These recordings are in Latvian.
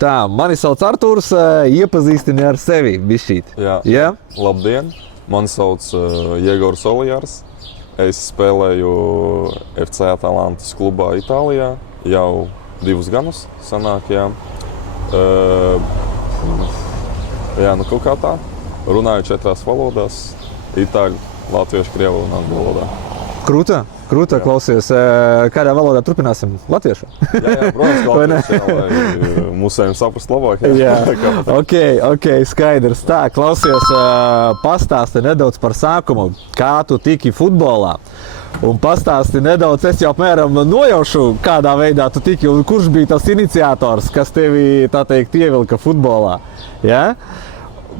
Tā, mani sauc Artūrs, iepazīstini ar sevi bišķīt. Jā. Labdien, mani sauc Jegors Olijārs. Es spēlēju FC Atalantas klubā Itālijā jau 2 gadus sanāk, jā. Jā, nu kaut kā tā. Runāju 4 valodās - itāļu, latviešu, krievu un angļu valodā. Krūta, klausies. Kādā valodā turpināsim? Latviešu? Jā, protams, latviešu, jā, lai mūsējiem saprast labāk. Jā, ok, skaidrs. Tā, klausies, pastāsti nedaudz par sākumu, kā tu tiki futbolā. Un pastāsti nedaudz, es jau apmēram nojaušu, kādā veidā tu tiki un kurš bija tas iniciators, kas tevi, tā teikt, ievilka futbolā. Ja?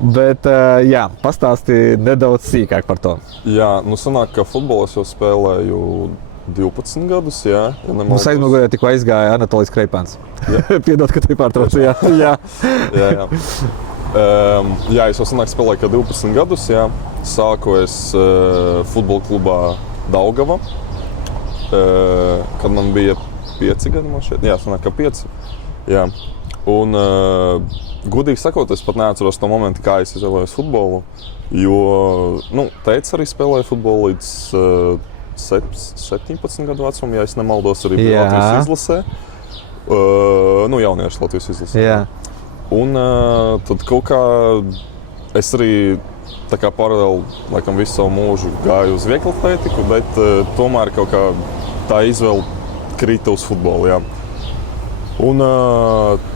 Bet, jā, pastāsti nedaudz sīkāk par to. Jā, nu sanāk, ka futbolu es jau spēlēju 12 gadus, jā. Ja mums aizmugurē tikko aizgāja Anatolijs Kreipāns. Piedod, ka tevi pārtraucu, jā. Jā. Jā, es jau sanāk spēlēju kā 12 gadus, jā. Sāku es futbola klubā Daugava, kad man bija 5 gadi, man šeit. Jā, sanāk, ka 5. Jā. Un, godīgi sakot, es pat neatceros to momentu, kā es izvēlējos futbolu, jo, teica arī spēlēja futbolu līdz 17 gadu vecumam, ja es nemaldos, arī bija Latvijas izlasē. Jauniešu Latvijas izlasē. Jā. Un tad kaut kā es arī tā kā paralēli, laikam, visu savu mūžu gāju uz vieglatlētiku, bet tomēr kaut kā tā izvēle krita uz futbolu, jā. Un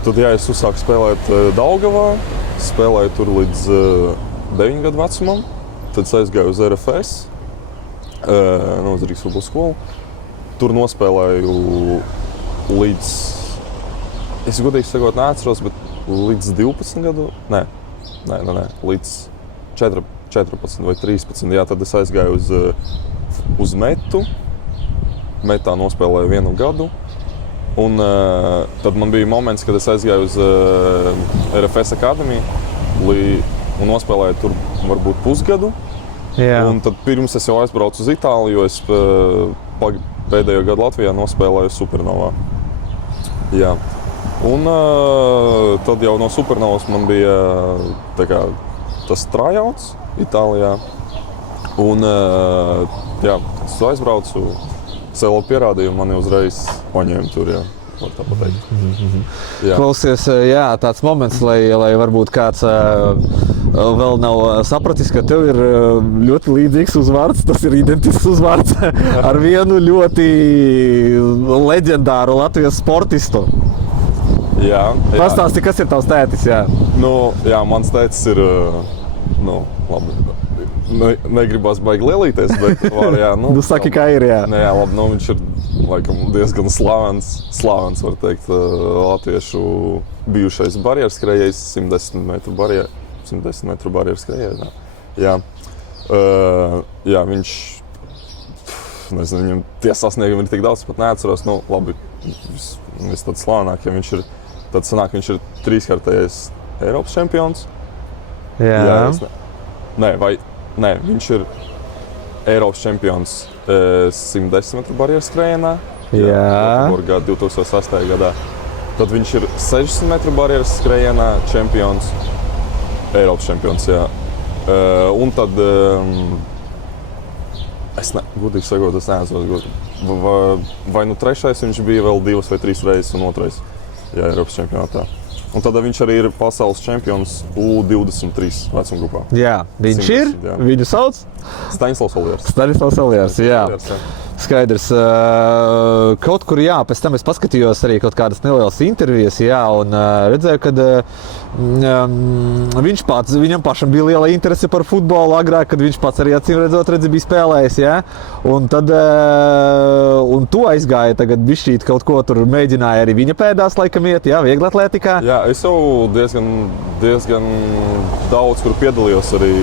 tad, jā, es uzsāku spēlēt Daugavā, spēlēju tur līdz 9 gadu vecumam, tad aizgāju uz RFS, uz Rīgas futbola skolu. Tur nospēlēju līdz, es godīgi sakot neatceros, bet līdz 12 gadu, nē, līdz 14 vai 13, jā, tad es aizgāju uz Metu, Metā nospēlēju 1 gadu. Un tad man bija moments, kad es aizgāju uz RFS akadēmiju un nospēlēju tur varbūt pusgadu. Jā. Un tad pirms es jau aizbraucu uz Itāliju, jo es pēdējo gadu Latvijā nospēlēju Supernovā. Jā. Un tad jau no Supernovas man bija tas tryouts Itālijā. Un jā, es aizbraucu. Sev pierādīju, mani uzreiz paņēma tur, jā, var tā pateikt. Jā. Klausies, jā, tāds moments, lai varbūt kāds vēl nav sapratis, ka tev ir ļoti līdzīgs uzvārds, tas ir identisks uzvārds ar vienu ļoti leģendāru Latvijas sportistu. Jā. Pastāsti, kas ir tavs tētis, jā? Jā, mans tētis ir, labi. Negribas baigi lielīties, bet var, jā. Saki, kā ir, jā. Jā, labi, viņš ir laikam diezgan slavens, var teikt, latviešu bijušais barjeras skrejējs, 110 metru barjeras skrejējs, jā. Jā, viņš, nezinu, viņam tie sasniegumi ir tik daudz, pat neatceros, labi, viss tāds slavenāk, ja viņš ir, tad sanāk, viņš ir 3-kartējais Eiropas čempions. Jā. Nē, viņš ir Eiropas čempions 110 metru barjeras skrējienā. Jā. 2008. gadā. Tad viņš ir 60 metru barjeras skrējienā čempions, Eiropas čempions, jā. Un tad, godīgi sakot, es neatceros, vai 3. viņš bija vēl 2 vai 3 reizes un 2. jā, Eiropas čempionātā. Un tad viņš arī ir pasaules čempions U23 vecumgrupā. Jā, viņš 110, ir, jā. Viņu sauc? Stanislavs Olijārs. Stanislavs Olijārs, jā. Skaidrs. Kaut kur, jā, pēc tam es paskatījos arī kaut kādas nelielas intervijas, jā, un redzēju, kad viņam pašam bija liela interese par futbolu agrāk, kad viņš pats arī acīm redzot, bija spēlējis, jā. Un tad, un tu aizgāji tagad bišķīt kaut ko tur mēģināja arī viņa pēdās laikam iet, jā, vieglatlētikā. Jā, es jau diezgan daudz, kur piedalījos arī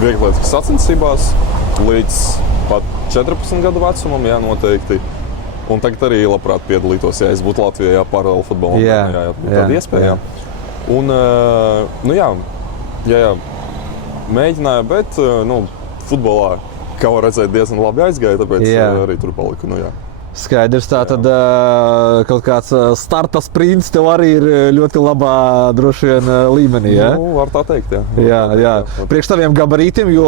vieglatlētikas sacensībās, līdz pat 14 gadu vecumam, jā, noteikti. Un tagad arī labprāt piedalītos, ja es būtu Latvijā, paralēli futbolam. Jā, tāda iespēja. Un, jā, mēģināju, bet, futbolā, kā var redzēt, diezgan labi aizgāja, tāpēc arī tur paliku, jā. Skaidrs, tātad kaut kāds starta sprints tev arī ir ļoti labā droši vien līmenī, ja? Nu, var tā teikt, jā. Jā. Priekš taviem gabarītiem, jo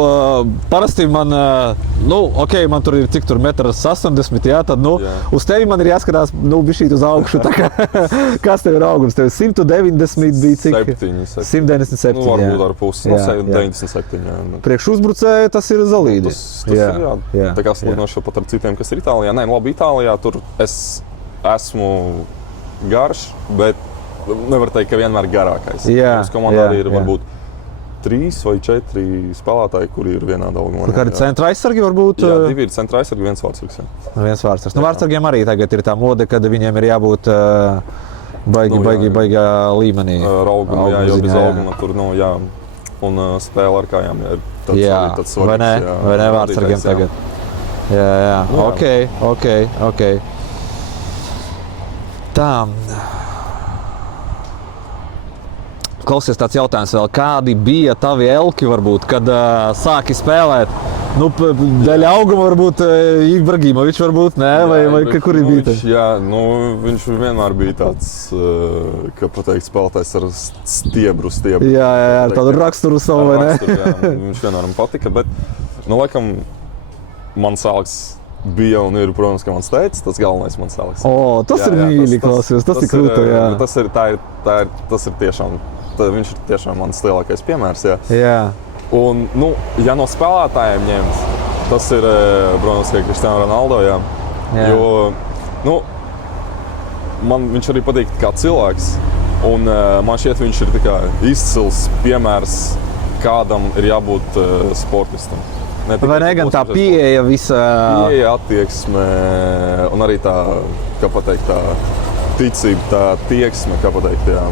parasti man, man tur ir cik tur 1,80 m, jā, tad, Jā. uz tevi man ir jāskatās, bišķīt uz augšu, tā kā, kas tev ir augums? Tev 190 bija cik? 197, Nu, varbūt ar pusi, Jā, 97, jā. Priekš uzbrucēju tas ir solīdi. Tas ir, jā. Tā kā salīdzinoši pat ar citiem, kas ir Itālijā. Nē, labi, Itālijā tur es esmu garš, bet nevar teikt, ka vienmēr garākais. Mums komandā arī ir varbūt 3 vai 4 spēlētāji, kuri ir vienāda auguma. Tur kādi centra aizsargi varbūt? Jā, 2 ir centra aizsargi, 1 vārdsargs. Viens vārdsargs. Nu, vārdsargiem arī tagad ir tā mode, kad viņiem ir jābūt baigā līmenī. Rauguma, jā, jo bez auguma tur, jā. Un spēle ar kājām ir tāds svarīgs. Vai ne vārdsargiem tagad? Jā. Ok. Tā. Klausies, tāds jautājums vēl. Kādi bija tavi elki, varbūt, kad sāki spēlēt? Nu, dēļ auguma varbūt Ibrahimovičs varbūt, ne? Vai kur ir bijis? Jā, viņš vienmēr bija tāds, kā pateikt, spēlētājs ar stiebru. Jā, tādu raksturu savu, vai ne? Jā, viņš vienmēr man patika, bet, laikam, mans elks bija un ir, protams, ka mans teicis, tas galvenais mans elks. Tas ir mīļi, klausies, tas ir krūta, jā. Tas ir tiešām, viņš ir tiešām mans lielākais piemērs, Jā. Un, ja no spēlētājiem ņemt, tas ir, protams, ka Cristiano Ronaldo, jā. Jo, viņš arī patīk kā cilvēks, un man šķiet, viņš ir tā kā izcils piemērs, kādam ir jābūt sportistam. Vai ne, gan tā pieeja visa... Pieeja, attieksme, un arī tā, kā pateikt, tā ticība, tā tieksme, kā pateikt, jā,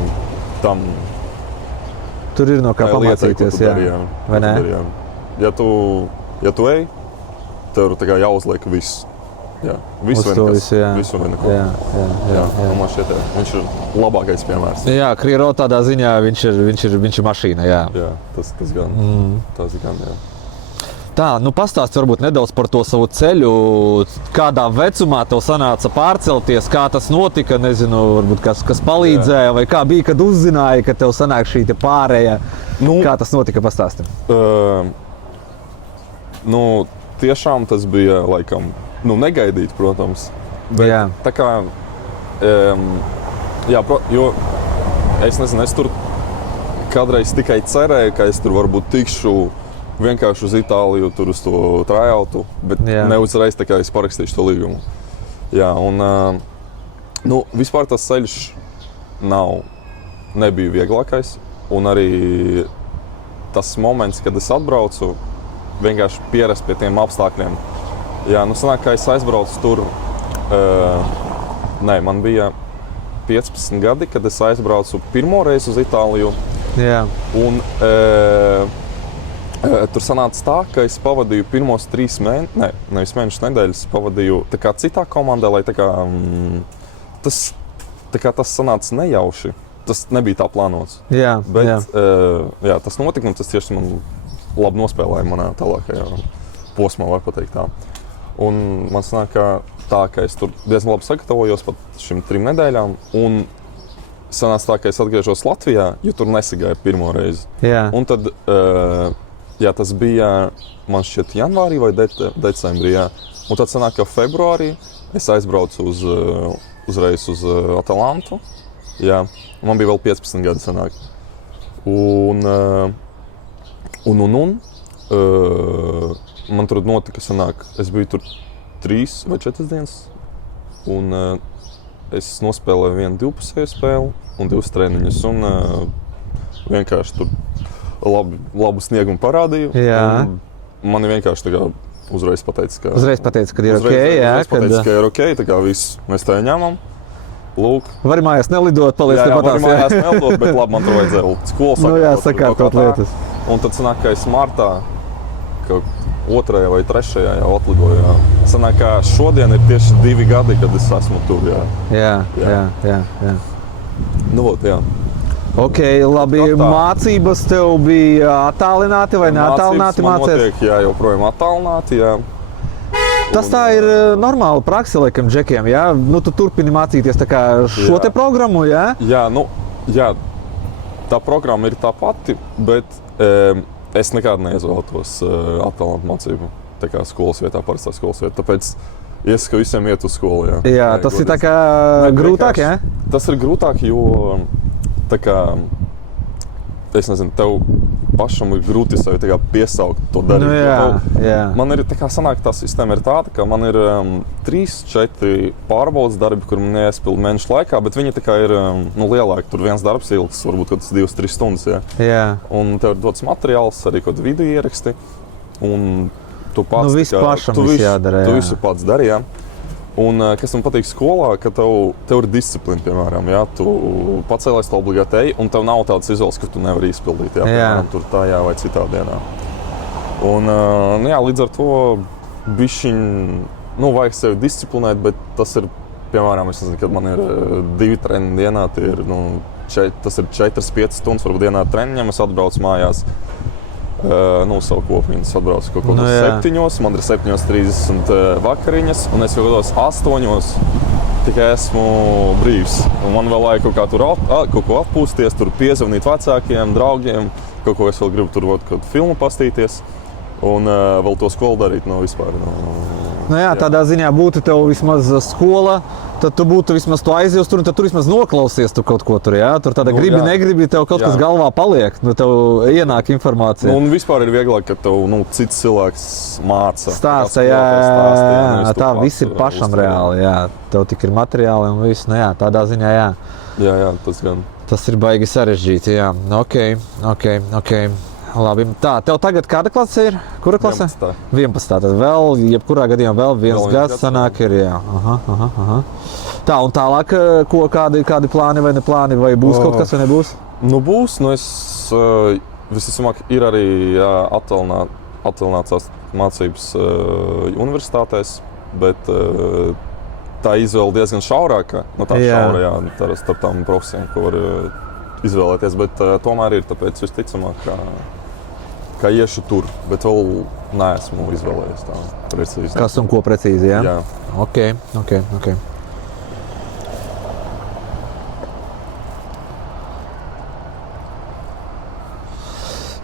tam... Tur ir no kā pamācīties, jā. Vai ne? Ja tu ej, tev tā kā jāuzliek viss. Jā, visu vai neko. Jā. Man šķiet, viņš ir labākais piemērs. Jā, Kriero tādā ziņā viņš ir mašīna, jā. Jā, tas gan. Tas gan, jā. Tā, pastāst varbūt nedaudz par to savu ceļu, kādā vecumā tev sanāca pārcelties, kā tas notika, nezinu, varbūt kas palīdzēja, vai kā bija, kad uzzināji, ka tev sanāk šī te pārēja. Kā tas notika, pastāsti? Tiešām tas bija, laikam, negaidīt, protams. Bet tā kā, jo es nezinu, es tur kādreiz tikai cerēju, ka es tur varbūt tikšu vienkārši uz Itāliju, tur uz to tryoutu, bet neuzreiz tā kā es parakstīšu to līgumu. Jā, un vispār tas ceļš nebija vieglākais, un arī tas moments, kad es atbraucu, vienkārši pierast pie tiem apstākļiem. Jā, sanāk, ka es aizbraucu tur, man bija 15 gadi, kad es aizbraucu pirmo reizi uz Itāliju. Jā. Un tur sanāca tā, ka es pavadīju pirmos 3 mēnešus nedēļas, pavadīju tā kā citā komandā, lai tas sanāca nejauši. Tas nebija tā plānots. Jā, bet tas notika, un tas tieši man labi nospēlēja manā tālākajā posmā, var pateikt tā. Un man sanāk, ka es tur diezgan labi sagatavojos pat šim 3 nedēļām, un sanāca tā, ka es atgriežos Latvijā, jo tur nesagāju pirmo reizi. Jā. Un tad, tas bija, man šķiet, janvārī vai decembrī, jā. Un tad sanāk, ka februārī es aizbraucu uzreiz uz Atalantu. Jā, man bija vēl 15 gadi sanāk. Man tur notika sanāk, es biju tur 3 vai 4 dienas. Un es nospēlēju vienu divpusēju spēli un 2 treniņus. Un vienkārši tur labu sniegumu parādīju. Man vienkārši tā kā uzreiz pateica, ka ir ok, ka ir ok, tā kā viss mēs tā ņemam. Lūk. Vari mājās nelidot, paliec nepatās. Jā, vari mājās nelidot, bet labi, man tur vajadzēja skolu sakārtot lietas. Un tad sanāk, ka es martā, ka 2. vai 3. jau atlidoju, jā. Sanāk, ka šodien ir tieši 2 gadi, kad es esmu tur, jā. Jā. Jā. Ok, labi, mācības tev bija attālināti vai neattālināti mācības? Mācības man notiek, jā, joprojām attālināti, jā. Tas tā ir normāla praksa, laikam, džekiem, jā? Nu, tu turpini mācīties tā kā šo te programmu, jā? Jā, tā programma ir tā pati, bet es nekad neizvēlētos attālinātu mācību tā kā skolas vietā, parastā skolas vietā. Tāpēc iesaku visiem iet uz skolu, jā. Jā, tas ir tā kā grūtāk, jā? Tas ir grūtāk, jo tā kā, es nezinu, tev pašam ir grūti sevi tā kā piesaukt to darīt. Nu, jā. Man ir tā kā sanāk, tā sistēma ir tāda, ka man ir 3-4 pārbaudas darbi, kur man jāizpild mēnešu laikā, bet viņi tā kā ir lielāki. Tur viens darbs ilgs, varbūt kaut kāds 2-3 stundas, jā. Un tev ir dots materiāls, arī kaut video ieraksti. Un tu pats viss pašam viss jādara, jā. Tu visu pats dari, jā. Un kas man patīk skolā, ka tev ir disciplīna, piemēram, jā, tu pacēlies to obligāti ej, un tev nav tādas izvēles, ka tu nevari izpildīt, jā, piemēram, tur tajā vai citā dienā. Un, jā, līdz ar to bišķiņ, vajag sevi disciplinēt, bet tas ir, piemēram, es nezinu, kad man ir 2 treniņi dienā, tie ir, tas ir 4-5 stundas, varbūt dienā treniņiem, es atbraucu mājās. Savu kopmīnas atbraucu kaut kādos 7, man ir 7:30 vakariņas, un es jau kādos 8 tikai esmu brīvs. Un man vēl vajag kaut ko atpūsties, tur piezvanīt vecākiem, draugiem, kaut ko es vēl gribu tur kaut filmu pastīties, un vēl to skolu darīt vispār. Jā, tādā ziņā būtu tev vismaz skola, tad tu būtu vismaz tu aizies tur, un tad tu vismaz noklausies tu kaut ko tur, jā? Tur tāda gribi, negribi, tev kaut kas galvā paliek, tev ienāk informācija. Un vispār ir vieglāk, ka tev cits cilvēks māca. Stāsta, tā viss ir pašam reāli, jā. Tev tik ir materiāli un viss, tādā ziņā, jā. Jā, tas gan. Tas ir baigi sarežģīti, jā. Ok. Labi. Tā, tev tagad kāda klase ir? Kura klase? 11. Tad vēl, jebkurā gadījumā vēl viens gads sanāk ir, jā. Aha. Tā, un tālāk, kādi plāni vai neplāni, vai būs kaut kas vai nebūs? Būs, es visticamāk ir arī attālinātās mācības universitātēs, bet tā izvēle diezgan šaurāka, šaura, jā, starp tām profesijām, ko var izvēlēties, bet tomēr ir, tāpēc visticamāk, ka iešu tur, bet vēl neesmu izvēlējies tā precīzi. Kas un ko precīzi, jā? Jā. Ok.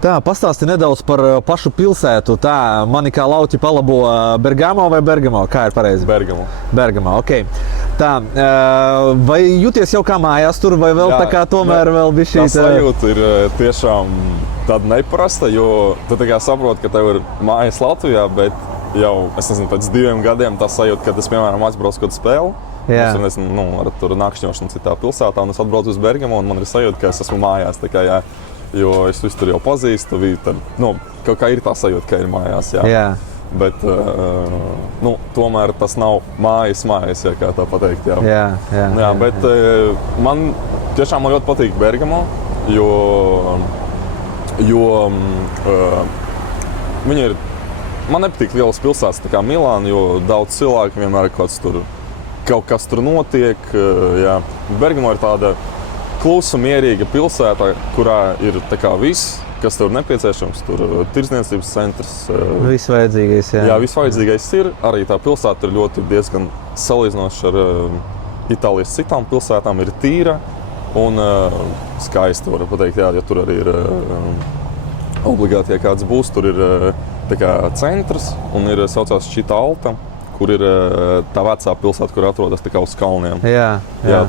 Tā, pastāsti nedaudz par pašu pilsētu. Tā, mani kā lauķi palabo Bergamo vai Bergamo? Kā ir pareizi? Bergamo, ok. Tā, vai jūties jau kā mājās tur, vai vēl tā kā tomēr vēl bišķīt? Tā sajūta ir tiešām tāda neparasta, jo tu tā kā saproti, ka tev ir mājas Latvijā, bet jau, es nezinu, pēc 2 gadiem tā sajūta, kad es, piemēram, atbraucu kaut kādu spēli. Es ar tur nakšņošanu citā pilsētā, un es atbraucu uz Bergamo, un man ir sajūta, ka es esmu mājās, tā kā, jā. Jo es visu tur jau pazīstu, kaut kā ir tā sajūta, ka ir mājās, jā. Bet, tomēr tas nav mājas, jā, kā tā pateikt, jā. Jā, bet man tiešām ļoti patīk Bergamo, jo viņi ir, man nepatīk lielas pilsētas, tā kā Milāna, jo daudz cilvēku vienmēr kaut kas tur notiek, jā. Bergamo ir tāda klusa, mierīga pilsēta, kurā ir tā kā viss, kas tev ir nepieciešams. Tur tirdzniecības centrs. Viss vajadzīgais, jā. Jā, viss vajadzīgais ir. Arī tā pilsēta ir diezgan salīdzinoša ar Itālijas citām pilsētām. Ir tīra un skaista, var pateikt, jā, ja tur arī ir obligāti, ja kāds būs, tur ir tā kā centrs un ir saucās Čita Alta, kur ir tā vecā pilsēta, kur atrodas tā kā uz kalniem. Jā,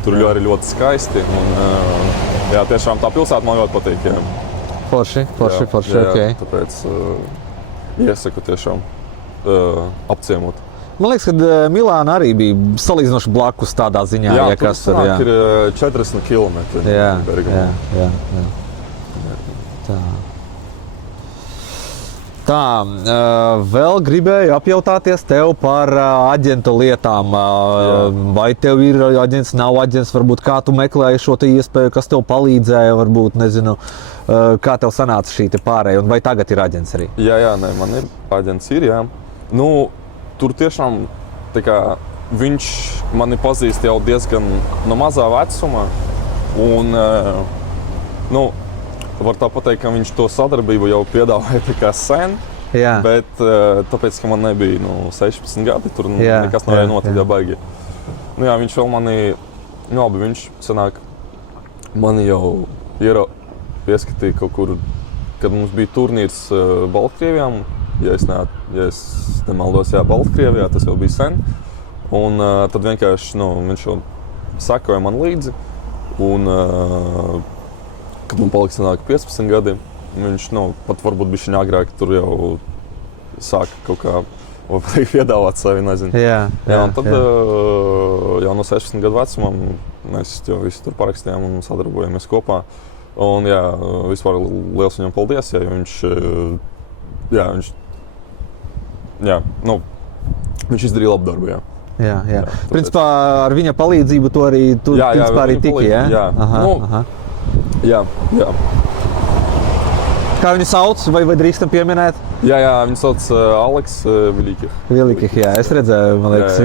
tur arī ļoti skaisti. Un, jā, tiešām tā pilsēta man ļoti patīk. Jā. Forši, ok. Tāpēc iesaku tiešām apciemot. Man liekas, ka Milāna arī bija salīdzinoši blakus tādā ziņā. Jā, tur ir 40 km. Jā. Tā, vēl gribēju apjautāties tev par aģentu lietām. Vai tev ir aģents, nav aģents, varbūt kā tu meklēji šo te iespēju, kas tev palīdzēja, varbūt, nezinu, kā tev sanāca šī te pārēja, un vai tagad ir aģents arī? Jā, man ir aģents, jā. Tur tiešām, tā kā, viņš mani pazīst jau diezgan no mazā vecuma, un, var tā pateikt, ka viņš to sadarbību jau piedāvāja tā kā sen, Jā. Bet tāpēc, ka man nebija 16 gadi, tur nekas nevarēja notikt, ja baigi. Nu jā, viņš vēl mani, viņš sanāk, mani jau ieskatīja kaut kur, kad mums bija turnīrs Baltkrievijā. Ja es nemaldos, Baltkrievijā, tas jau bija sen. Un tad vienkārši viņš jau sekoja man līdzi. Un, kad man palika sanāk 15 gadi, viņš pat varbūt bišķiņ agrāk tur jau sāka kaut kā piedāvāt sevi, nezinu. Un tad jau no 16 gadu vecumā mēs jau visi tur parakstījām un sadarbojāmies kopā. Un vispār liels viņam paldies, jo viņš izdarīja labu darbu. Jā. Principā ar viņa palīdzību tu arī tiki, jā? Jā. Kā viņu sauc, vai drīkstam pieminēt? Jā, viņu sauc Aleks Vilikih, jā. Es redzēju, man liekas,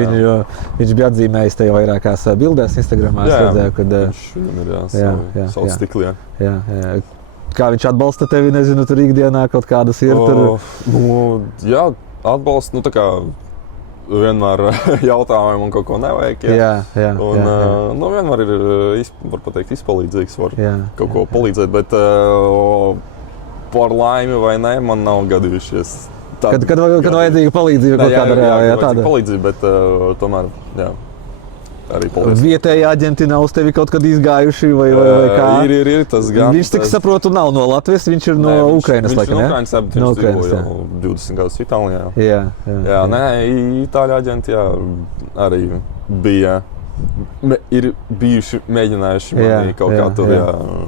viņš bija atzīmējis te jau vairākās bildēs Instagramā. Es redzēju, kad viņam ir savs stikli, jā. Kā viņš atbalsta tevi, nezinu, tur ikdienā kaut kādas ir tur? Jā, atbalsta, tā kā vienmēr jautājumiem un kaut ko nevajag. Un vienmēr ir, var pateikt, izpalīdzīgs, var kaut ko palīdzēt, bet par laimi vai ne, man nav gadījušies. Kad vajadzīga palīdzība kaut kāda reāla, tāda? Palīdzība, bet tomēr, arī palīdzība. Vietēji aģenti nav uz tevi kaut kad izgājuši vai kā? Ir tas gan. Viņš, cik saprotu, nav no Latvijas, viņš ir no Ukrainas, laikam, ne? Viņš ir no Ukrainas, bet viņš dzīvo jau 20 gadus Itālijā. Jā. Nē, Itāļu aģenti, arī bija. Ir bijuši mēģinājuši mani kaut kā tur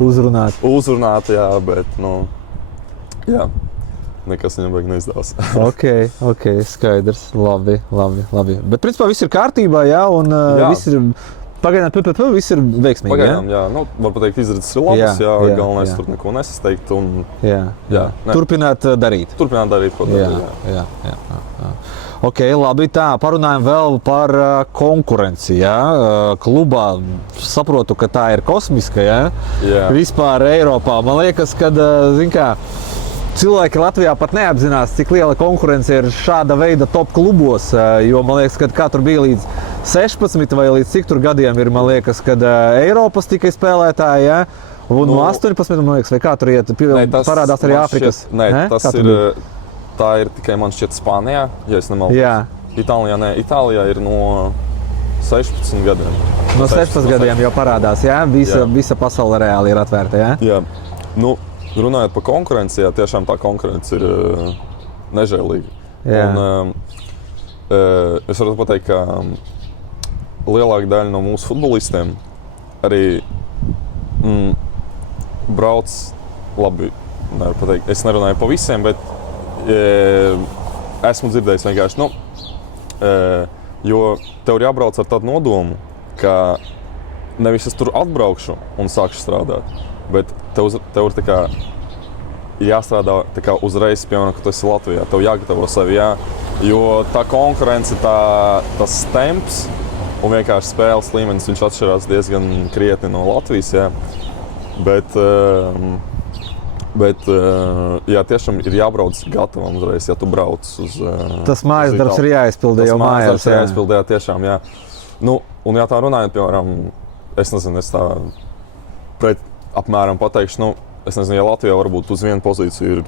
uzrunāt, bet, nekas viņam vajag neizdevās. Ok, skaidrs, labi. Bet, principā, viss ir kārtībā, un viss ir, pagaidām, viss ir veiksmīgi, Pagaidām, var pateikt, izredzes ir labas, galvenais tur neko nesasteigt un, Turpināt darīt. Ko darīt, Jā. Ok, labi, parunājam vēl par konkurenci, klubā. Saprotu, ka tā ir kosmiska, Vispār Eiropā. Man liekas, kad, cilvēki Latvijā pat neapzinās, cik liela konkurence ir šāda veida top klubos, jo man liekas, ka tur bija līdz 16 vai līdz cik tur gadiem ir, man liekas, kad Eiropas tikai spēlētāji, un no 18, man liekas, vai kā tur iet, parādās arī Āfrikas. Tā ir tikai, man šķiet, Spānijā, ja es nemaldos. Itālijā ir no 16 gadiem. No 16 gadiem jau parādās, visa pasaule reāli ir atvērta, Jā. Runājot par konkurenci, tiešām tā konkurence ir nežēlīga. Un, es varu pateikt, ka lielāka daļa no mūsu futbolistiem arī brauc labi. Nevaru pateikt, es nerunāju pa visiem, bet esmu dzirdējis vienkārši, jo tev ir jābrauc ar tādu nodomu, ka nevis es tur atbraukšu un sākšu strādāt, bet tev ir tā kā jāstrādā tā kā uzreiz, piemēram, kad tu esi Latvijā. Tev jāgatavo sevi, jo tā konkurence, tas temps un vienkārši spēles līmenis, viņš atšķirās diezgan krietni no Latvijas, Bet tiešām ir jābrauc gatavam uzreiz, ja tu brauc uz Tas mājas darbs ir jāizpildē jau mājās. Tas ir jāizpildē, tiešām, un tā runājot, piemēram, es nezinu, es tā apmēram pateikšu, es nezinu, ja Latvijā varbūt uz vienu pozīciju ir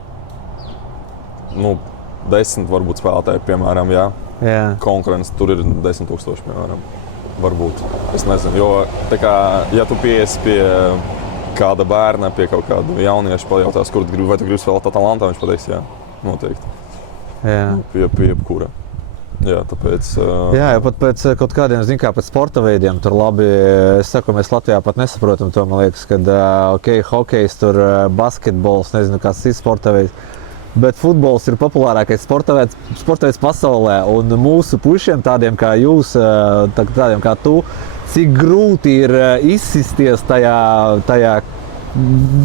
10 varbūt spēlētāji, piemēram, konkurence, tur ir 10 000, piemēram, varbūt, es nezinu, jo tā kā, ja tu pieies pie kāda bērna, pie kaut kāda jaunieša pajautās, vai tu gribi spēlēt Atalantā, viņš pateiks, noteikti. Pie jebkura. Tāpēc... pat pēc kaut kādiem, pēc sporta veidiem, tur labi, es saku, mēs Latvijā pat nesaprotam to, man liekas, kad, hokejs, tur basketbols, nezinu, kāds cits sporta veids, bet futbols ir populārākais sporta veids pasaulē, un mūsu pušiem, tādiem kā jūs, tādiem kā tu, cik grūti ir izsisties tajā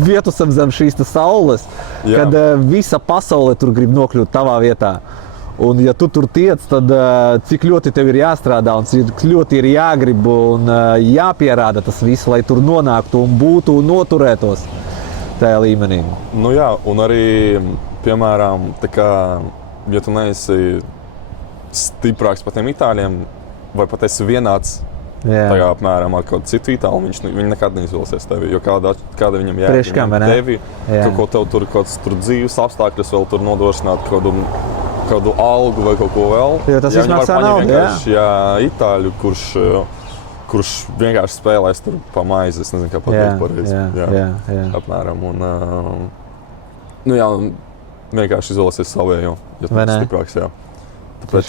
vietu zem šīs saules, kad visa pasaule tur grib nokļūt tavā vietā. Un ja tu tur tiec, tad cik ļoti tev ir jāstrādā un cik ļoti ir jāgrib un jāpierāda tas viss, lai tur nonāktu un būtu un noturētos tajā līmenī. Un arī, piemēram, tā kā ja tu neesi stiprāks par tiem itāļiem, vai pat esi vienāds tajā apmēram ar kādu citu itālu, viņi nekad neizvēlēsies tevi. Jo kāda viņam Priekš kam, vai ne? tevi, ko tev tur kāds dzīves apstākļus vēl tur nodrošināt, kādu algu vai kaut ko vēl. Jo tas izmaksā naudu, jā, itāļu, kurš vienkārši spēlēs tur pa maizi, es nezinu, kā pateikt pareizi. Jā. Apmēram. Un, vienkārši izvēlēsies savējo, ja tu esi stiprāks, jā. Tāpēc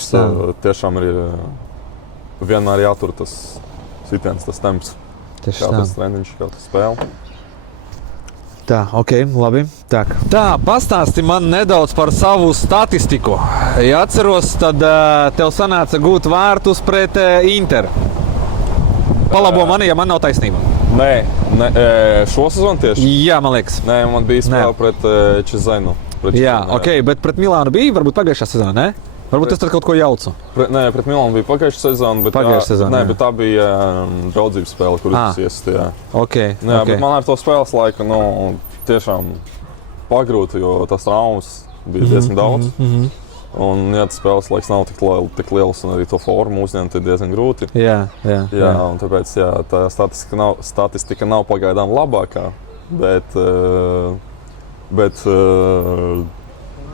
tiešām ir vienmēr jātur tas sitiens, tas temps. Kā tas treniņš, kā tas spēle. Tā, ok, labi. Tā, pastāsti man nedaudz par savu statistiku. Ja atceros, tad tev sanāca gūt vārtus pret Inter. Palabo mani, ja man nav taisnība. Nē, šo sezonu tieši? Jā, man liekas. Nē, man bija spēle pret Čezenu. Jā, ok, bet pret Milānu bija varbūt pagājušā sezona, ne? Varbūt es tad kaut ko jaucu. Nē, pret Milānu bija pagājušā sezona, bet tā bija draudzības spēle, kur es iesistījā. Okay. Bet man ar to spēles laiku tiešām pagrūti, jo tas traumas bija diezgan daudz. Un, ja tas spēles laiks nav tik liels, un arī to formu uzņemt ir diezgan grūti. Jā, un tāpēc tā statistika nav pagaidām labākā, bet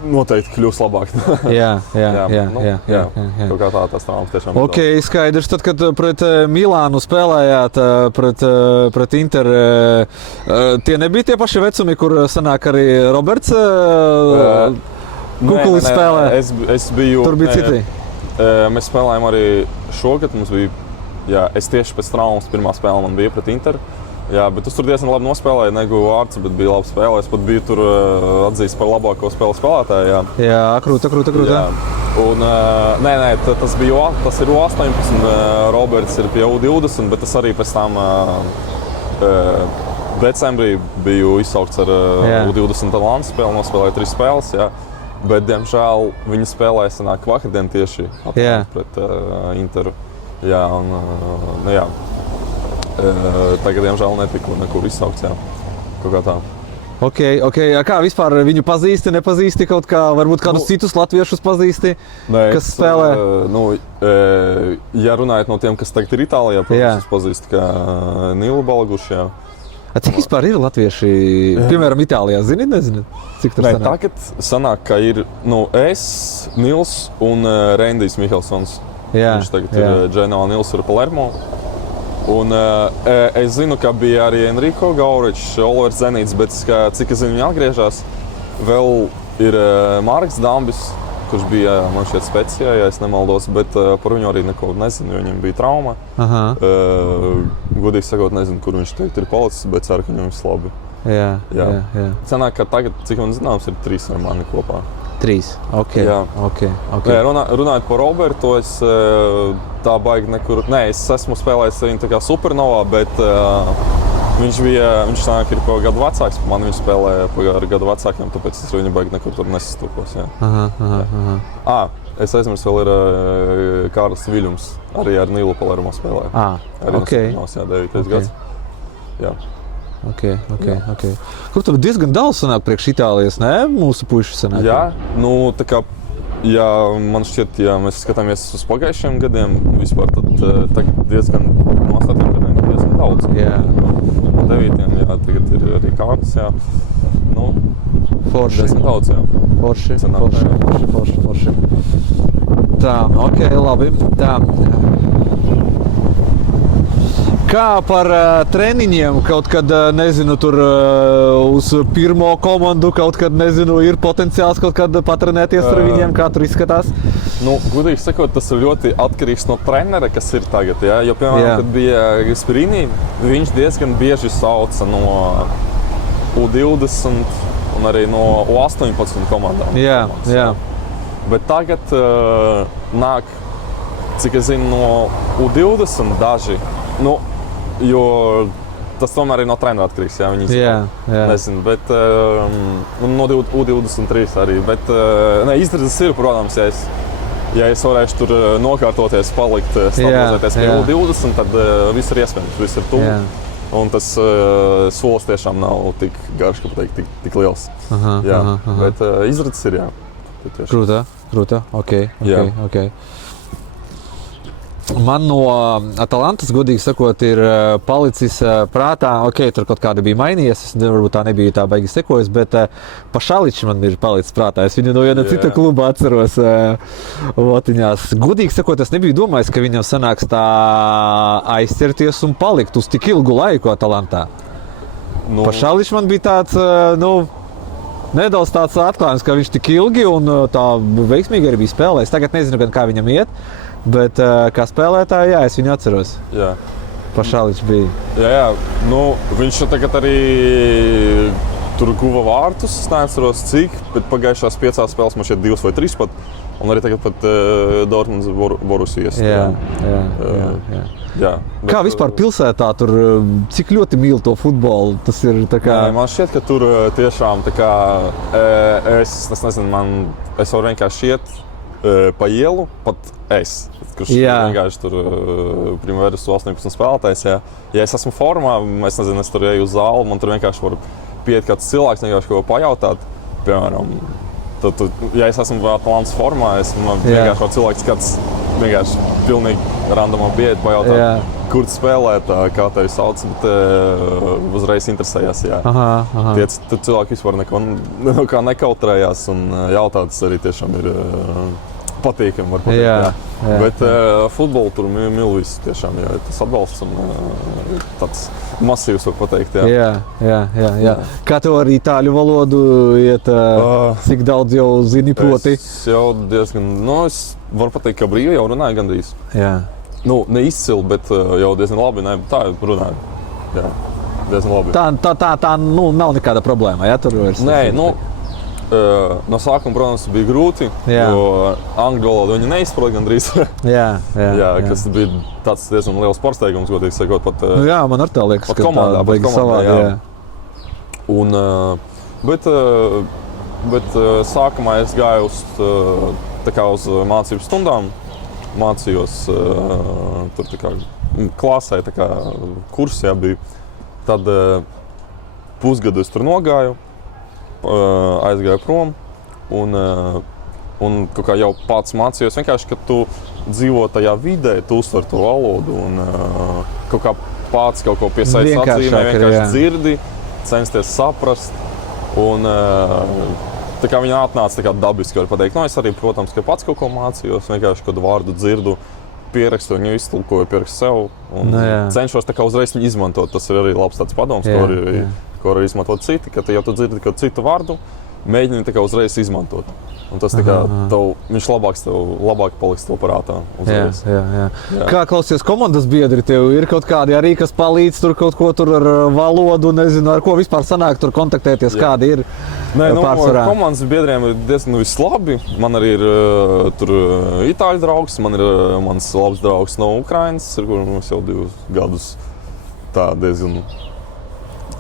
noteikti kļūs labāk. Jā. Kaut kā tā tās traumas tiešām. Ok, skaidrs. Tad, kad pret Milānu spēlējāt, pret Inter, tie nebija tie paši vecumi, kur sanāk arī Roberts Kukulis spēlē? Es biju... Tur bija citi? Mēs spēlējām arī šogad. Mums bija, es tieši pēc traumas pirmā spēle man bija pret Interu. Jā, bet es tur diezgan labi nospēlēju, neguvu vārds, bet bija labi spēlē. Es pat biju tur atzīts par labāko spēlētāju. Jā, krūta. Un, tas ir U18, Roberts ir pie U20, bet tas arī pēc tam decembrī biju izsaukts ar U20 Landes spēli, nospēlēju 3 spēles. Jā. Bet, diemžēl, viņi spēlēja vakardien tieši pret Interu. Jā, tagad, diemžēl, netiku nekur izsaukts. Kaut kā tā. Ok. Kā vispār viņu pazīsti, nepazīsti kaut kā? Varbūt kādus citus latviešus pazīsti, kas spēlē? Ja runājot no tiem, kas tagad ir Itālijā, protams, es pazīstu kā Nilu Balgušu. Cik vispār ir latvieši, piemēram, Itālijā? Zini, nezinu? Cik tur sanāk? Tagad sanāk, ka ir es, Nils un Rendijs Mihelsons. Viņš tagad ir Genoa, Nils ir Palermo. Un es zinu, ka bija arī Enrico Gauričs, Olivers Zenīts, bet cik es zinu, viņi atgriežas. Vēl ir Marks Dambis, kurš bija, man šķiet, Specijā, ja es nemaldos, bet par viņu arī neko nezinu, jo viņam bija trauma. Godīgi sakot, nezinu, kur viņš tagad ir palicis, bet ceru, ka viņam viss labi. Jā. Cenāk, ka tagad, cik man zināms, ir 3 ar mani kopā. 3, ok. Runājot par Robertu, es tā baigi nekur... Nē, es esmu spēlējis viņu tā kā supernovā, bet viņš sanāk ir pa gadu vecāks. Man viņš spēlēja pa gadu vecākiem, tāpēc es viņu baigi nekur tur nesastopos. Es aizmirsu, vēl ir Kārlis Viļums, arī ar Nilu Palermo spēlēja. Ok. 9. gads. Jā. Ok. Kur tad diezgan daudz sanāk priekš Itālijas, ne? Mūsu puiši sanāk. Jā, tā kā, man šķiet, ja mēs skatāmies uz pagājušiem gadiem vispār, tad tagad diezgan no 8 gadiem ir diezgan daudz. Jā. No 9, tagad ir arī Kārlis, Forši. Diezgan daudz, Forši. Tā, ok, labi. Tā. Kā par treniņiem, kaut kad, nezinu, tur uz pirmo komandu, kaut kad, nezinu, ir potenciāls kaut kad patrenēties ar viņiem, kā tur izskatās? Gudīgi sakot, tas ir ļoti atkarīgs no trenera, kas ir tagad, jo, piemēram, kad bija Gasperini, viņš diezgan bieži sauca no U20 un arī no U18 komandām. Jā. Bet tagad nāk, cik es zinu, no U20 daži, jo tas tomēr ir no trenera atkarīgs, viņi nezinu, bet no U23 arī, bet izredzes ir, protams, ja es varēšu tur nokārtoties, palikt, stabilizēties pie U20, tad viss ir iespējams, viss ir tuvu, un tas solis tiešām nav tik garš, ka pateikt, tik liels. Bet izredzes ir, Krūtā. Ruta, ok. Man no Atalantas, godīgi sakot, ir palicis prātā, tur kaut kāda bija mainījies, es varbūt tā nebija tā baigi sekojis, bet Pašaličs man ir palicis prātā. Es viņu no viena cita kluba atceros Lotiņās. Godīgi sakot, es nebiju domājis, ka viņam sanāks tā aizcerties un palikt uz tik ilgu laiku Atalantā. Pašaličs man bija tāds, nedaudz tāds atklājums, ka viņš tik ilgi un tā veiksmīgi arī bija spēlējis. Tagad nezinu, kā viņam iet. Bet kā spēlētāji, es viņu atceros. Jā. Pašaličs bija. Jā. Viņš tagad arī tur guva vārtus. Es neatceros cik, bet pagājušās 5 spēles man šeit 2 vai 3 pat. Un arī tagad pat Dortmunds Borusijas. Jā. Kā vispār pilsētā tur, cik ļoti mīl to futbolu? Tas ir tā kā... Nē, man šķiet, ka tur tiešām tā kā, es nezinu, es varu vienkārši iet pa ielu, pat kurš vienkārši tur Primveras 18 spēlētājs. Ja es esmu formā, es nezinu, es tur eju uz zāli, man tur vienkārši var pieiet kāds cilvēks, vienkārši ko pajautāt. Piemēram, ja es esmu Atalantas formā, man vienkārši var cilvēks kāds vienkārši pilnīgi randomā pieiet, pajautāt, kur tu spēlē, kā tevi sauc, bet uzreiz interesējās. Tie cilvēki vispār neko nekautrējās un jautāt, tas arī tiešām ir patīkami, var pateikt. Bet futbolu tur mīl visu tiešām, tas atbalsts un tāds masīvs, var pateikt. Jā. Kā tev ar itāļu valodu iet, cik daudz jau zini proti? Es jau diezgan, es varu pateikt, ka brīvi jau runāju gandrīz. Jā. Ne izcili, bet jau diezgan labi, tā runāju. Jā, diezgan labi. Tā nav nekāda problēma, tur vairs? Nē, no sākuma, protams, bija grūti, jo angļu valodu viņi neizprot gandrīz. Kas bija tāds diezgan liels pārsteigums, godīgi sakot. Pat, man arī tā liekas, ka komandā, tā baigi savādi. Bet sākumā es gāju uz mācību stundām, mācījos tur klasē, kursā bija. Tad pusgadu es tur nogāju. Aizgāju prom un jau pats mācījos. Vienkārši, ka tu dzīvo tajā vidē, tu uztver to valodu un kaut kā pats kaut ko piesaist atzīmē, vienkārši dzirdi, censties saprast. Un tā kā viņa atnāca dabiski, var pateikt. Es arī, protams, ka pats kaut ko mācījos, vienkārši kādu vārdu dzirdu, pierakstu viņu, iztulkoju, pierakstu sev un cenšos uzreiz viņu izmantot. Tas ir arī labs tāds padoms, ko var izmantot citi, ka ja tu dzirdi kādu citu vārdu, mēģini uzreiz izmantot. Un tas viņš labāk paliks tev prātā uzreiz. Jā. Kā klausies komandas biedri, tev ir kaut kādi arī, kas palīdz tur kaut ko tur ar valodu, nezinu, ar ko vispār sanāk tur kontaktēties, kādi ir pārsvarā? Komandas biedriem ir diezgan viss labi. Man arī ir tur itāļu draugs, man ir mans labs draugs no Ukrainas, ar kuru mums jau 2 gadus tā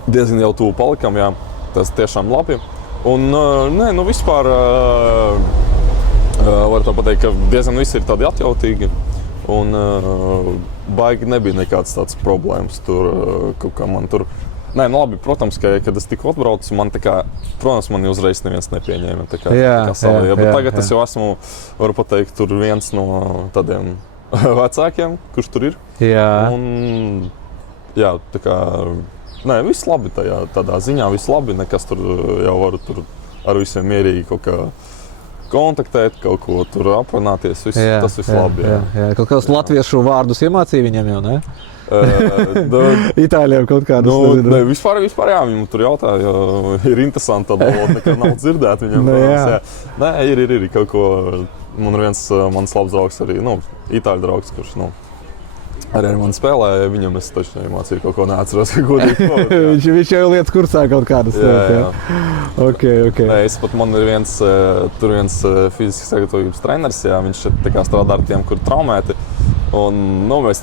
diezgan jau tuvu palikam, tas tiešām labi. Un vispār var tā pateikt, ka diezgan visi ir tādi atjautīgi un baigi nebija nekāds tāds problēmas tur, kaut kā man tur. Labi, protams, ka, kad es tikko atbraucu, protams, mani uzreiz neviens nepieņēma savējā, bet tagad es jau esmu, varu pateikt, tur viens no tādiem vecākiem, kurš tur ir. Un, viss labi tādā ziņā, viss labi, nekas tur jau varu tur ar visiem mierīgi kaut kā kontaktēt, kaut ko tur aprunāties, tas viss labi. Jā. Kaut kādus latviešu vārdus iemācīja viņam jau, ne? Itāļiem kaut kādus. Vispār viņam tur jautāja, ir interesanti tāda valoda, nekad nav dzirdēta viņam. Ir kaut ko, man ir viens mans labs draugs arī, itāļu draugs, kurš, arī ar mani spēlēja, viņam es taču nemācīju, kaut ko neatceros, godīgi. Viņš jau lietas kursā kaut kādas. Jā. Okay. Es pat, man ir viens fiziskas sagatavības treneris, viņš strādā ar tiem, kuri traumēti. Un, mēs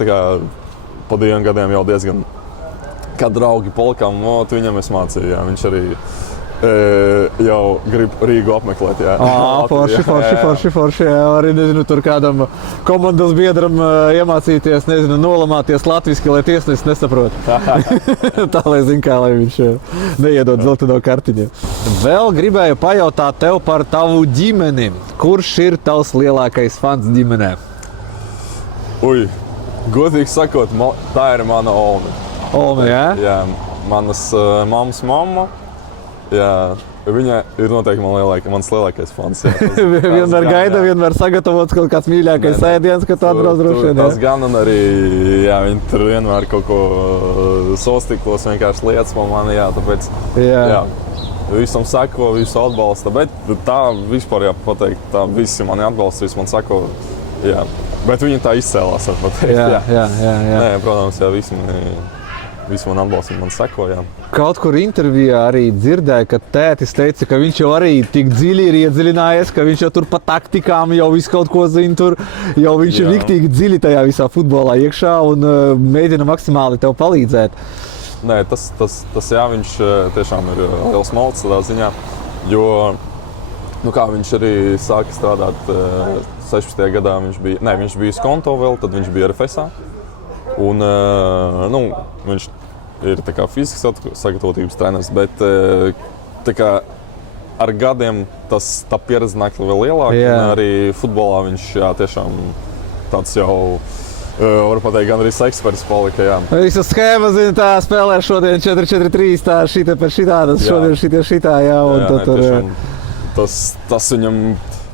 pa 2 gadiem jau diezgan kā draugi palikām, viņam es mācīju, viņš arī jau grib Rīgu apmeklēt. Jā, Forši. Jā, arī nezinu, tur kādam komandas biedram iemācīties, nezinu, nolamāties latviski, lai tiesnesis nesaprot. Tā, lai zin kā, lai viņš neiedod zeltaino kartiņu. Vēl gribēju pajautāt tev par tavu ģimeni. Kurš ir tavs lielākais fans ģimenē? Godīgi sakot, tā ir mana Olme. Olme, jā? Jā, manas mammas mamma. Jā, viņa ir noteikti mans lielākais fans. Vienmēr gaida, vienmēr sagatavots kaut kāds mīļākais ēdiens, kad tu atbrauc droši vien. Tas gan, un arī, jā, viņi tur vienmēr kaut ko sostiklos, vienkārši lietas man mani, jā, tāpēc, jā, visam sako, visu atbalsta, bet tā vispār, jā, pateikt, tā visi mani atbalsta, visi man sako, jā, bet viņi tā izcēlās, var pateikt, jā. Nē, protams, jā, visi man atbalsta, man sako, jā. Kaut kur intervijā arī dzirdēju, ka tētis teica, ka viņš jau arī tik dziļi ir iedziļinājies, ka viņš jau tur pa taktikām jau visu kaut ko zina tur, jau viņš ir riktīgi dziļi tajā visā futbolā iekšā un mēģina maksimāli tev palīdzēt. Nē, tas jā, viņš tiešām ir liels malds tādā ziņā, jo, viņš arī sāka strādāt 16. gadā, viņš bija Skonto vēl, tad viņš bija RFSā, un, viņš ir tā kā fiziskas sagatavotības treneris, bet tā kā ar gadiem tā pieredze nāk vēl lielāka, un arī futbolā viņš tiešām tāds jau, var pateikt, gan arī eksperts palika, jā. Visa schēma, zina, tā spēlē šodien 4-4-3, tā šita par šitādas, šodien šitā, jā, un tad tur... Tas viņam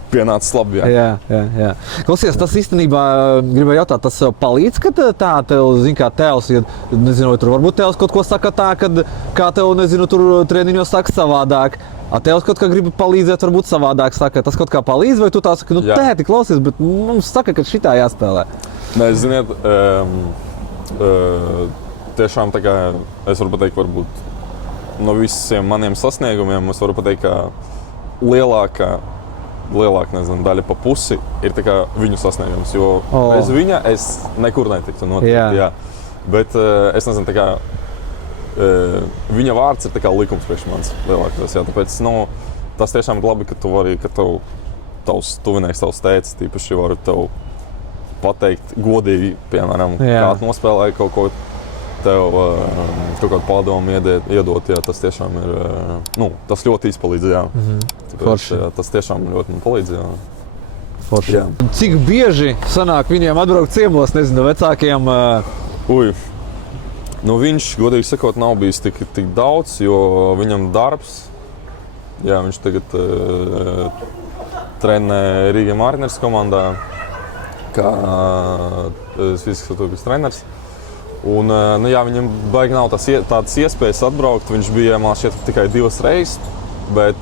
pienācis labi, jā. Klausies, tas īstenībā, gribēju jautāt, tas palīdz, ka tā tev, zin, kā tēvs, ja, nezinu, vai tur varbūt tēvs kaut ko saka tā, kad kā tev, nezinu, tur treniņos saka savādāk, a tēvs kaut kā grib palīdzēt, varbūt savādāk saka, tas kaut kā palīdz, vai tu tā saki, tēti, klausies, bet mums saka, ka šitā jāspēlē? Nē, ziniet, tiešām tā kā es varu pateikt, varbūt no visiem maniem sasniegumiem, es varu pateikt, ka lielākā nezinu, daļa pa pusi ir tā kā viņu sasniegums, jo bez viņa es nekur netiktu noteikti, jā. Bet es nezinu, tā kā viņa vārds ir tā kā likums priekš manis lielākais, jā, tāpēc, tas tiešām ir labi, ka tu vari, ka tavs tuvinieks, tavs tētis, tīpaši var tev pateikt godīgi, piemēram, kā tu nospēlēji kaut ko, tev kaut kādu padomu iedot, jā, tas tiešām ir, tas ļoti izpalīdz, jā. Tāpēc, jā, tas tiešām ļoti man palīdz, jā. Forši. Jā. Cik bieži sanāk viņiem atbraukt ciemos, nezinu, vecākiem? Viņš, godīgi sakot, nav bijis tik daudz, jo viņam darbs, jā, viņš tagad trenē Rīga Mariners komandā, kā fiziskas attīstības treneris. Un, viņam baigi nav tādas iespējas atbraukt. Viņš bija, man šķiet, tikai 2 reizes, bet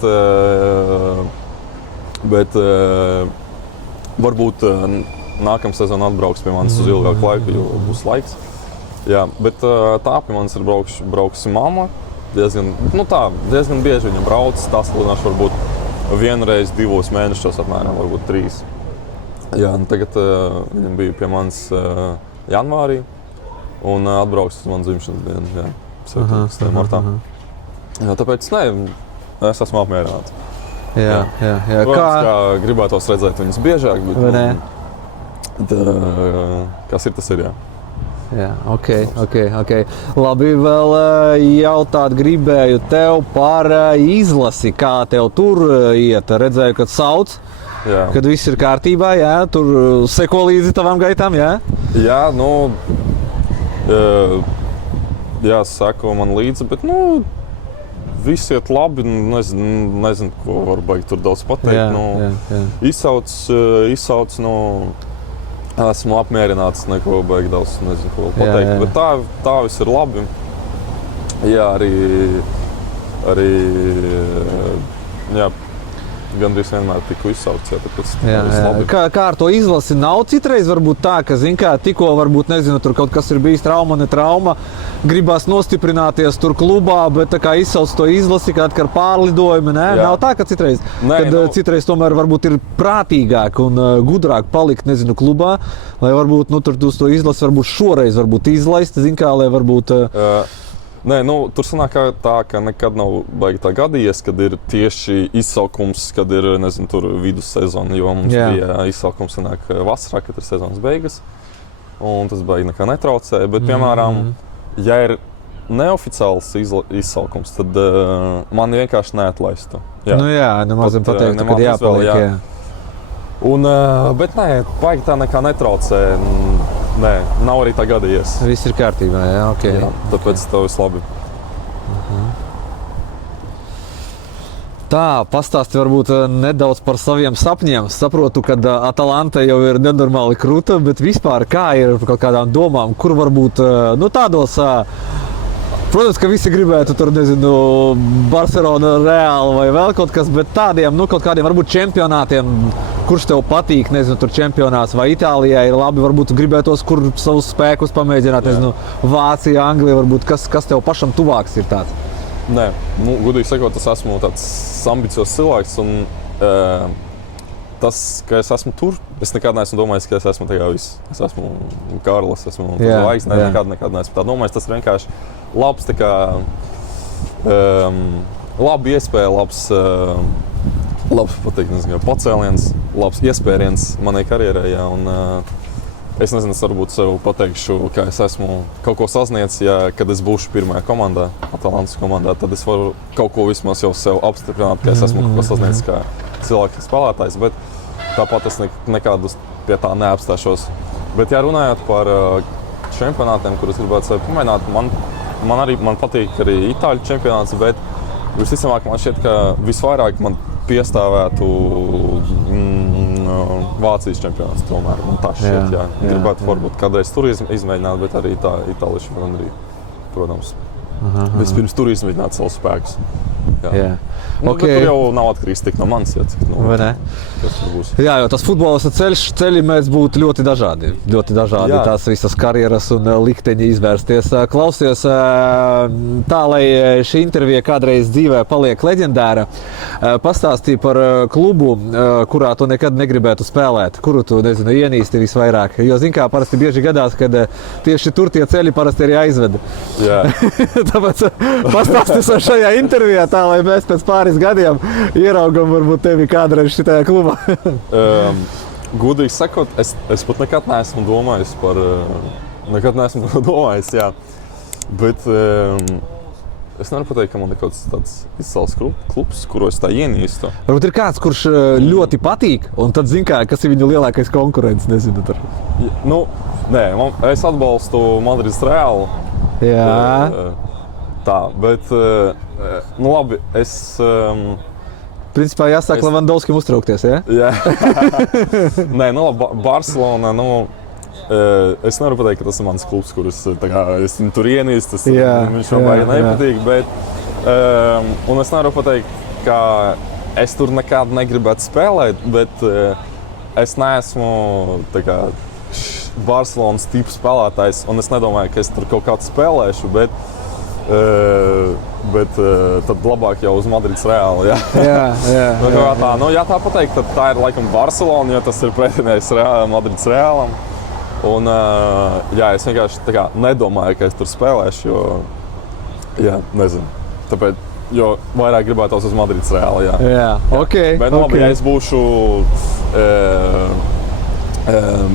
varbūt nākamā sezona atbrauks pie manis uz ilgāku laiku, jo būs laiks. Jā, bet tā pie manis ir braukusi mamma. Diezgan bieži viņa brauc. Tas lidināšu varbūt 1 reizi 2 mēnešos, apmēram, varbūt 3. Jā, tagad viņam bija pie manis janvārī. Un atbrauks uz manu dzimšanas dienu, jā, 17. martā. Jā, tāpēc, es esmu apmierināts. Jā. Protams, kā gribētos redzēt viņus biežāk, bet, kas ir, tas ir, jā. Jā, ok. Labi, vēl jautāt gribēju tev par izlasi, kā tev tur iet. Redzēju, kad sauc, kad viss ir kārtībā, jā, tur seko līdzi tavām gaitām, jā? Jā, sako man līdzi, bet, viss iet labi, nezinu, ko var baigt tur daudz pateikt. Izsauc, esmu apmierināts, neko baigi daudz, nezinu, ko pateikt, bet tā viss ir labi. Jā, arī gandrīz vienmēr tiku izsaukts, tāpēc viss labi. Kā ar to izlasi nav citreiz varbūt tā, ka, tikko varbūt, nezinu, tur kaut kas ir bijis trauma, ne trauma, gribās nostiprināties tur klubā, bet tā kā izsauc to izlasi, kā atkar pārlidojumi, ne? Nav tā, ka citreiz, citreiz tomēr varbūt ir prātīgāk un gudrāk palikt, nezinu, klubā, lai varbūt, tur uz to izlasi varbūt šoreiz varbūt izlaist, lai varbūt... Nē, nu, tur sanāk tā, ka nekad nav baigi tā gadījies, kad ir tieši izsaukums, kad ir, nezinu, tur vidussezona, jo mums bija izsaukums sanāk vasarā, kad ir sezonas beigas, un tas baigi nekā netraucē, bet, piemēram, ja ir neoficiāls izsaukums, tad man vienkārši neatlaistu. Jā. Nu jā, nemazam pateikt, kad jāpaliek, jā. Un, bet nē, baigi tā nekā netraucē. Nē, nav arī tā gadījies. Viss ir kārtībā, jā, ok. Jā, tāpēc tev viss labi. Tā, pastāsti varbūt nedaudz par saviem sapņiem. Saprotu, ka Atalanta jau ir nenormāli krūta, bet vispār kā ir kaut kādām domām, kur varbūt, nu tādos, protams, ka visi gribētu tur, nezinu, Barcelona, Real vai vēl kaut kas, bet tādiem, nu kaut kādiem varbūt čempionātiem, kurš tev patīk, nezinu, tur čempionāts vai Itālijā ir labi, varbūt gribētos, kur savus spēkus pamēģināt, nezinu, Vācija, Anglija, varbūt kas tev pašam tuvāks ir tāds? Nē, nu, godīgi sakot, es esmu tāds ambiciozs cilvēks, un tas, ka es esmu tur, es nekad neesmu domājis, ka es esmu tajā viss. Es esmu Kārlis, esmu zvaigznes, nekad neesmu tā domājis, tas ir vienkārši labs, tā kā, labi iespēja, labs pateikt, nezinu, pacēliens, labs iespēriens manai karjerai, jā, un es nezinu, es varbūt sev pateikšu, ka es esmu kaut ko sasniedzis, ja, kad es būšu pirmajā komandā, Atalantas komandā, tad es varu kaut ko vismaz jau sev apstiprināt, ka es esmu kaut ko sasniedzis kā cilvēks spēlētājs, bet tāpat es nekādu pie tā neapstāšos. Bet, ja runājot par čempionātiem, kurus gribētu sev pamēģināt, man patīk arī Itāļu čempionāts, bet visticamāk man šķiet, ka visvairāk man piestāvētu Vācijas čempionāts tomēr. Man tā šķiet, jā. Gribētu varbūt kādreiz tur izmēģināt, bet arī tā itālieši man arī, protams, vispirms tur izmēģināt savus spēkus. Jā. Nu, okay. Tur jau nav atkarīgs tik no manis, kas tur būs. Jā, jo tas futbols ceļi mēs būtu ļoti dažādi. Ļoti dažādi tās visas karjeras un likteņi izvērsties. Klausies, tā, lai šī intervija kādreiz dzīvē paliek leģendāra, pastāstīja par klubu, kurā tu nekad negribētu spēlēt. Kuru tu, nezinu, ienīsti visvairāk? Jo, zin kā, parasti bieži gadās, kad tieši tur tie ceļi parasti arī aizved. Jā. Tāpēc pastāstīsim šajā intervijā tā, lai mēs pēc pāris gadiem ieraugam varbūt tevi kādreiz šitajā klubā. Godīgi sakot, es pat nekad neesmu domājis par... jā. Bet es nevaru pateikt, ka man ir kaut tāds izcils klubs, kuru es tā ienīstu. Varbūt ir kāds, kurš ļoti patīk, un tad zin kā, kas ir viņu lielākais konkurents, nezinu tur. Nu, nē, es atbalstu Madrides Realu. Jā. Tā, bet, nu labi, es... Principā jāsāk Levandovskim uztraukties, ja? Jā. Nē, nu labi, Barcelona, nu... Es nevaru pateikt, ka tas ir mans klubs, kurus es tur ienīstu, viņš man baigi nepatīk, bet... Un es nevaru pateikt, ka es tur nekad negribētu spēlēt, bet es neesmu tā kā Barcelonas tipu spēlētājs, un es nedomāju, ka es tur kaut kādu spēlēšu, bet tad labāk jau uz Madrides Realu, jā. Tā, nu, ja tā pateikt, tad tā ir laikam Barcelona, jo tas ir pretinējis Madrides Realam. Un, jā, es vienkārši tā kā nedomāju, ka es tur spēlēšu, jo, jā, nezinu. Tāpēc, jo vairāk gribētos uz Madrides Realu, jā. Jā, okei. Bet labi, ja es būšu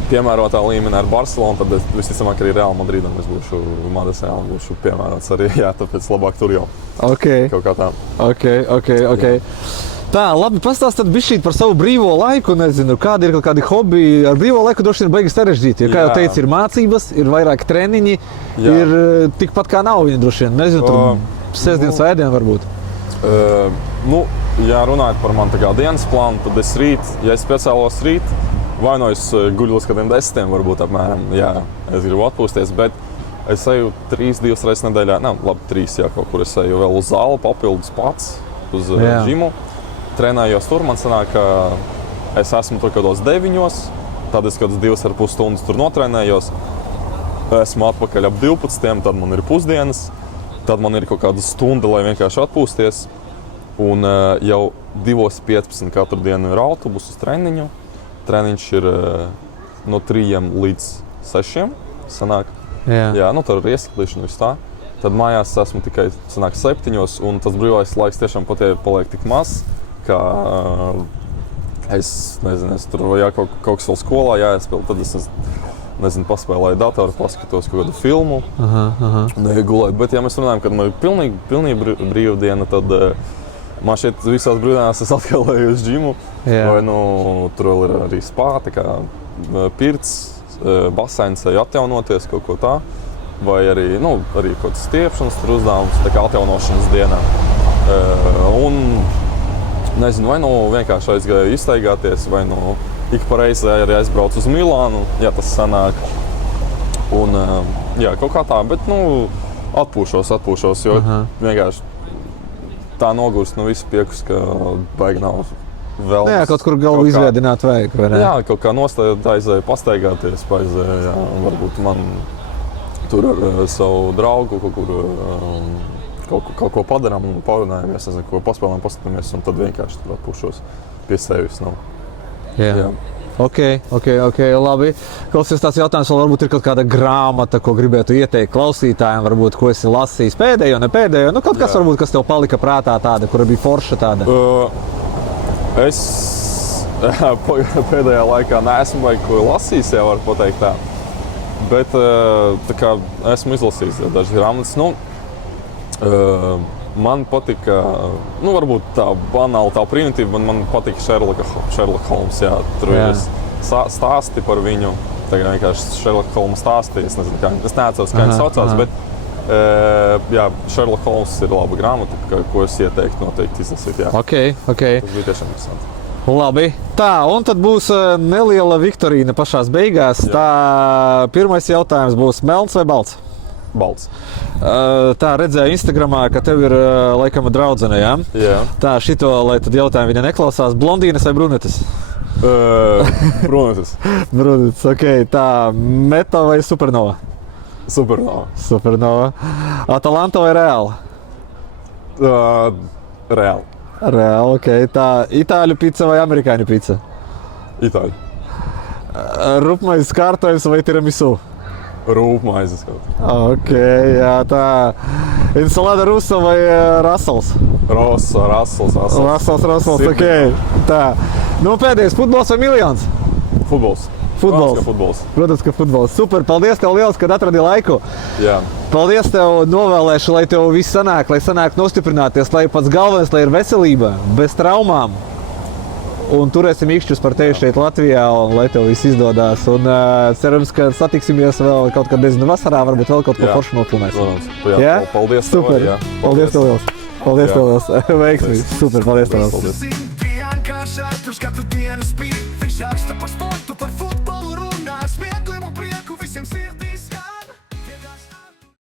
piemērotā līmenī ar Barcelonu, tad es visticamāk arī Real Madridam es būšu Madrides Realam, būšu piemērots arī, jā, tāpēc labāk tur jau. Kaut kā tā. Ok. Tā, labi, pastāst tad bišķīt par savu brīvo laiku, nezinu, kādi ir kaut kādi hobiji. Ar brīvo laiku droši vien baigi sarežģīti, jo, kā jau teici, ir mācības, ir vairāk treniņi, ir tikpat kā nav viņi droši vien, nezinu, tur sestdien, svētdien varbūt. Nu, ja runājot par man tā kā dienas plānu, tad es rīt, ja es piecēlos rīt, vai no es guļu līdz kādiem 10, varbūt apmēram, jā, es gribu atpūsties, bet es eju 3-2 reizes nedēļā, labi, 3, jā, kaut kur es eju vēl uz zāli, papildus pats, uz žimu, trenējos tur, man sanāk, ka es esmu tur kādos 9, tad es kādas 2,5 stundas tur notrenējos, esmu atpakaļ ap 12, tad man ir pusdienas, tad man ir kaut kāda stunda, lai vienkārši atpūsties, un jau 2:15 katru dienu ir autobus uz treniņu. Treniņš ir no 3 līdz 6 sanāk. Jā, nu tur ir ieskatīšana viss tā. tad mājās esmu tikai 7, un tas brīvais laiks tiešām paliek tik maz, ka es nezinu, tur vai kaut kas vēl skolā jāiespēlē, tad es nezinu, paspēlēju datoru, paskatos kaut kādu filmu, gulēt. Bet, ja mēs runājam, kad man ir pilnīgi brīvdiena, tad man šeit visās brīvdienās es atkal eju uz džimu, vai tur vēl ir arī spā, tā kā pirts, baseins, atjaunoties, kaut ko tā, vai arī kaut kāds stiepšanas uzdevums, tā kā atjaunošanas dienā. Un nezinu, vai vienkārši aizgāju izstaigāties, vai ik pa reizē arī aizbraucu uz Milānu, ja tas sanāk. Un, kaut kā tā, bet atpūšos, jo vienkārši tā nogurst no visu piekus, ka baigi nav vēl. Jā, kaut kur galvu izvēdināt vajag, vai ne? Jā, kaut kā nostājot, aizēju pastaigāties, varbūt man tur ar savu draugu kaut ko padarām un parunājamies, nezinu, ko paspēlēm, paskatāmies, un tad vienkārši tur atpūšos pie sevis. Jā. Ok, labi. Klausies, tāds jautājums vēl varbūt ir kaut kāda grāmata, ko gribētu ieteikt klausītājiem, varbūt, ko esi lasījis pēdējo, ne pēdējo, kaut kas varbūt, kas tev palika prātā tāda, kura bija forša tāda? Es pēdējā laikā neesmu baigi ko lasījis, ja var pateikt tā. Bet tā kā esmu izlasījis dažas grāmatas. Man patika, varbūt tā banāli, tā primitīva, man patika Sherlock Holmes. Jā, tur ir stāsti par viņu. Tā kā vienkārši Sherlock Holmes stāsti, es nezinu, es neatceros, kā viņi saucās, bet Sherlock Holmes ir laba grāmata, ko es ieteiktu noteikti izlasīt. Jā. Ok. Tas bija tiešām interesanti. Labi. Tā, un tad būs neliela viktorīna pašās beigās. Jā. Tā, pirmais jautājums būs melns vai balts? Balts. Tā, redzēju Instagramā, ka tev ir laikam draudzene, jā? Jā. Tā, šito, lai tad jautājumu viņa neklausās. Blondīnes vai brunetes? Brunetes. Brunetes, ok. Tā, Meta vai Supernova? Supernova. Atalanta vai Real? Real. Real, ok. Tā, itāļu pica vai amerikāņu pica? Itāļu. Rupmaizes kārtojums vai tiramisu? Rūpmaizes kaut kā. Ok, jā, tā. Ensalada rusa vai Russells? Russells, ok. Tā. Pēdējais, futbols vai miljons? Futbols. Protams, ka futbols. Super, paldies tev liels, kad atradi laiku. Jā. Paldies tev, novēlēšu, lai tev viss sanāk, lai sanāk nostiprināties, lai pats galvenais, lai ir veselība, bez traumām. Un turēsim īkšķus par tevi šeit Latvijā, un lai tev viss izdodās. Un cerams, ka satiksimies vēl kaut kad, nezinu, vasarā, varbūt vēl kaut ko foršu nofilmēsim. Jā? Paldies tev. Super. Paldies tev liels. Paldies tev liels. Veiksmi. Super, paldies tev liels.